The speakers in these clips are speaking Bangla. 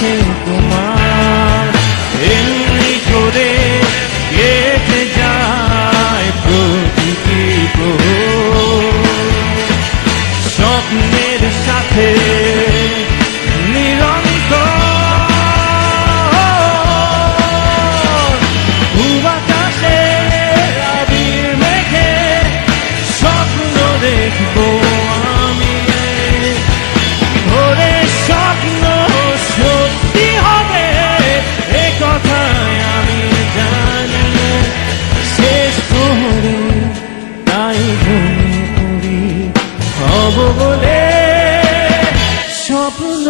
কাছে তোমার এমনি করে কেটে যায় প্রতিটি প্রহর স্বপ্নের সাথে বলে স্বপ্ন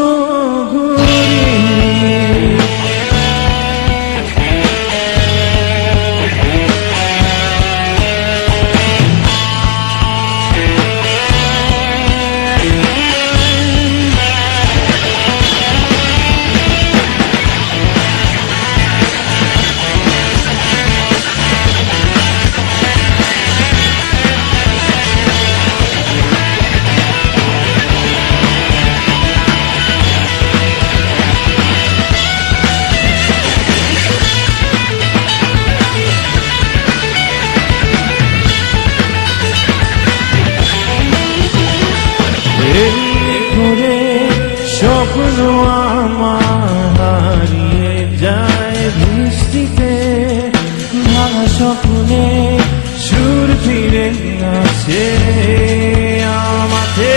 স্বপ্ন আমার হারিয়ে যায় বৃষ্টিতে ভাঙা স্বপ্নে সুর ফিরে আসে আমাকে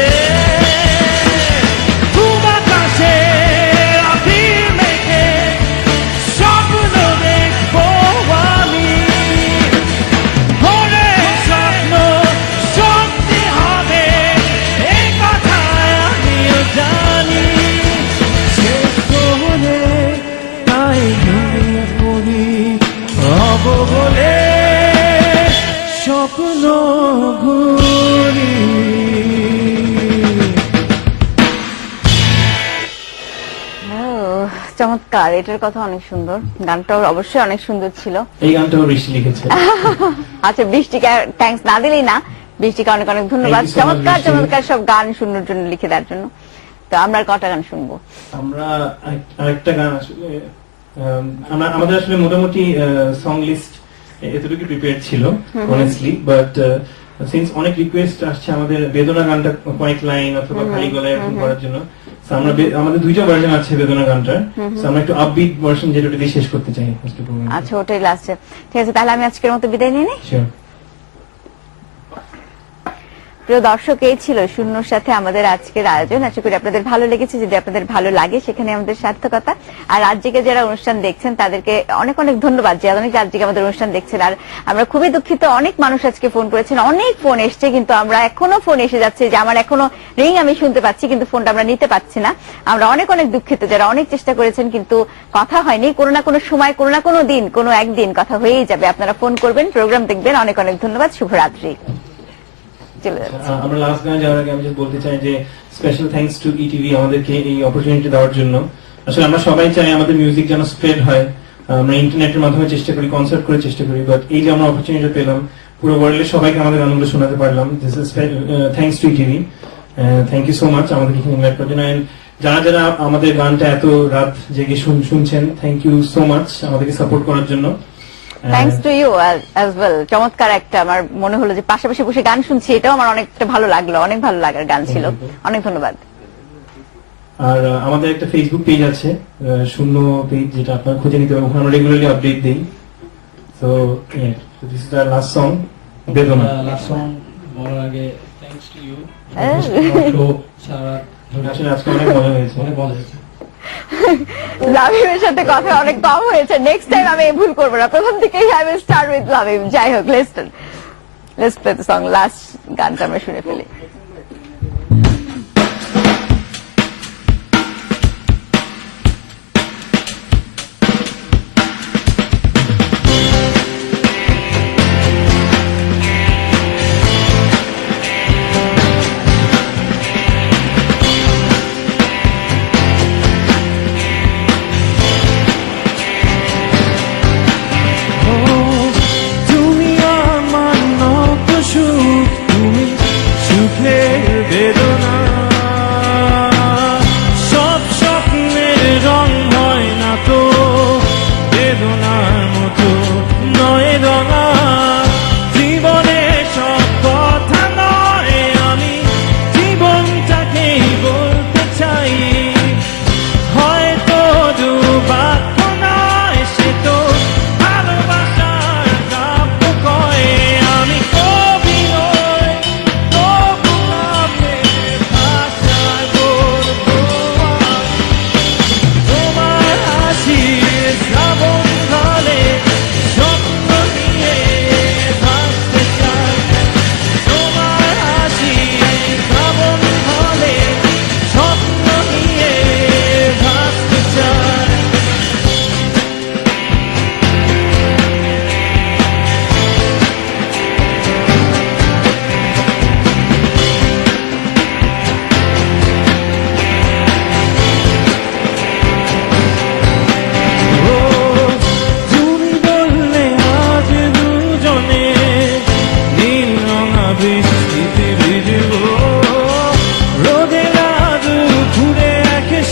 বলে স্বপ্ন ঘুরি চমৎকার, এটার কথা অনেক সুন্দর, গানটাও অবশ্যই অনেক সুন্দর ছিল। এই গানটাও বৃষ্টি লিখেছে। আচ্ছা, বৃষ্টিকে থ্যাঙ্কস না দিলেই না, বৃষ্টিকে অনেক অনেক ধন্যবাদ চমৎকার চমৎকার সব গান সুন্দর জন্য লিখে দেওয়ার জন্য। তো আমরা কটা গান শুনবো? আমরা আরেকটা গান আসলে আমাদের আসলে মোটামুটি সং লিস্ট এতটুকু প্রিপেয়ার ছিল অনেস্টলি, বাট সিন্স অনেক রিকোয়েস্ট আসছে আমাদের বেদনা গানটা কয়েক লাইন অথবা খালি গলায় করার জন্য, আমরা আমাদের দুইটা ভার্সন আছে বেদনা গানটার, আমরা একটু আপবিট ভার্সন যেটা দিয়ে শেষ করতে চাই। আচ্ছা, ওটাই লাস্টে। ঠিক আছে, তাহলে আমি আজকের মতো বিদায় নিয়ে নিই। প্রিয় দর্শক, এই ছিল শূন্যর সাথে আমাদের আজকের আয়োজন। আশা করি আপনাদের ভালো লেগেছে। যদি আপনাদের ভালো লাগে সেখানে আমাদের সার্থকতা। আর আজকে যারা অনুষ্ঠান দেখছেন তাদেরকে অনেক অনেক ধন্যবাদ যে অনেক আজকে আমাদের অনুষ্ঠান দেখছেন। আর আমরা খুবই দুঃখিত, অনেক মানুষ আজকে ফোন করেছেন, অনেক ফোন এসছে, কিন্তু আমরা এখনো ফোন এসে যাচ্ছে যে আমার এখনো রিং আমি শুনতে পাচ্ছি, কিন্তু ফোনটা আমরা নিতে পাচ্ছি না। আমরা অনেক অনেক দুঃখিত, যারা অনেক চেষ্টা করেছেন কিন্তু কথা হয়নি। কোনো না কোনো সময়, কোনো না কোনো দিন, কোনো একদিন কথা হয়েই যাবে। আপনারা ফোন করবেন, প্রোগ্রাম দেখবেন। অনেক অনেক ধন্যবাদ, শুভরাত্রি। আমরা লাস্ট গান যাওয়ার আগে আমি বলতে চাই যে স্পেশাল থ্যাঙ্কস টু ইটিভি আমাদেরকে এই অপরচুনিটি দেওয়ার জন্য। আসলে আমরা সবাই চাই আমাদের মিউজিক যেন স্প্রেড হয়, আমরা ইন্টারনেটের মাধ্যমে চেষ্টা করি, কনসার্ট করে চেষ্টা করি, বাট এই যে আমরা অপরচুনিটি পেলাম পুরো ওয়ার্ল্ডে সবাইকে আমাদের গানগুলো শোনাতে পারলাম, this is thanks to ETV. Thank you so much আমাদেরকে এখানে ইনভাইট করার জন্য। যারা যারা আমাদের গানটা এত রাত জেগে শুনছেন, থ্যাংক ইউ সো মাচ আমাদেরকে সাপোর্ট করার জন্য। Thanks to you as well. চমৎকার একটা, আমার মনে হলো যে পাশাপাশি বসে গান শুনছি, এটাও আমার অনেকটা ভালো লাগলো, অনেক ভালো লাগার গান ছিল। অনেক ধন্যবাদ। আর আমাদের একটা ফেসবুক পেজ আছে, শূন্য পেজ, যেটা আপনারা খুঁজে নিতে পারবেন, আমরা রেগুলারলি আপডেট দিই। So this is our last song, বেদনা। লাস্ট সং বলার আগে থ্যাঙ্কস টু ইউ। আসলে আজকে অনেক মজা হয়েছে, অনেক মজা হয়েছে। লাভিমের সাথে কথা অনেক কম হয়েছে, নেক্সট টাইম আমি ভুল করবো না, প্রথম থেকেই আই উইল স্টার্ট উইথ লাভিম। যাই হোক, let's play the song, last গানটা আমরা শুনে ফেলি। সুখে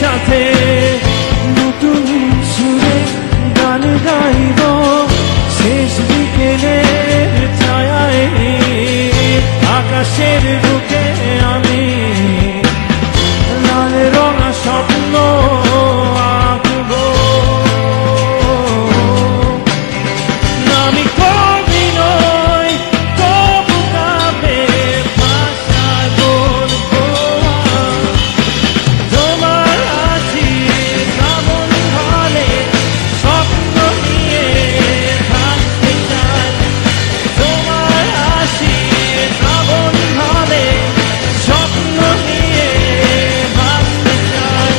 সাথে নতুন সুরে গান গাইব শেষ বিকেলের ছায়ায় আকাশের বুকে আমি লাল রঙা স্বপ্ন আঁকব আমি কবি নই তবু কাব্যের ভাষায় বলবো তোমার আছি শ্রাবণ ঢলে স্বপ্ন নিয়ে থাকতে চাই তোমার আছি শ্রাবণ ঢলে স্বপ্ন নিয়ে ভাবতে চাই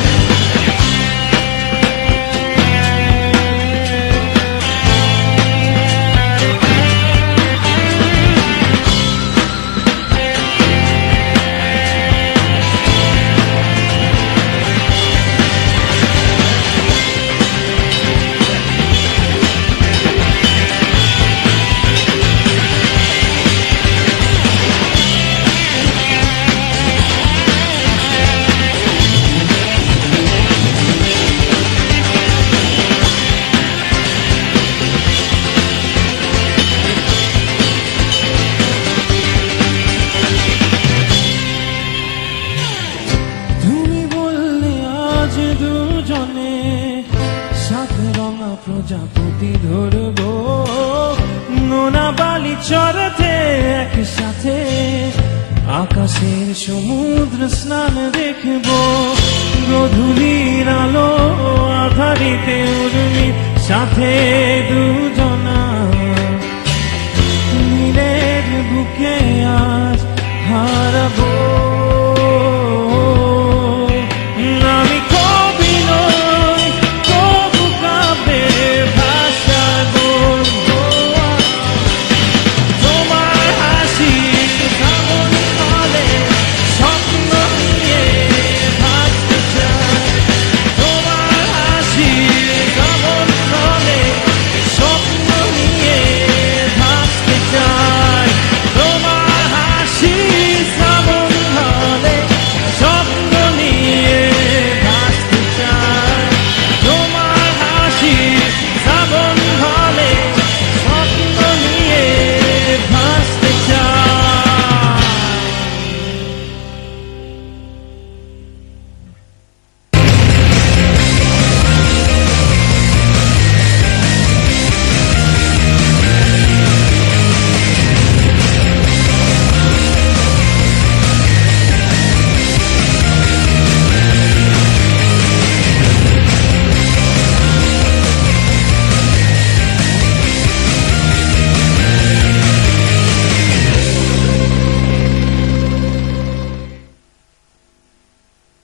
তুমি বললে আজ দুজনে সাথে রঙা প্রজাপতি ধরবো নোনা বালি চড়াতে একসাথে আকাশের সমুদ্র স্নান দেখবো গধূলির আলো আধারিতে উর্মি সাথে দুজন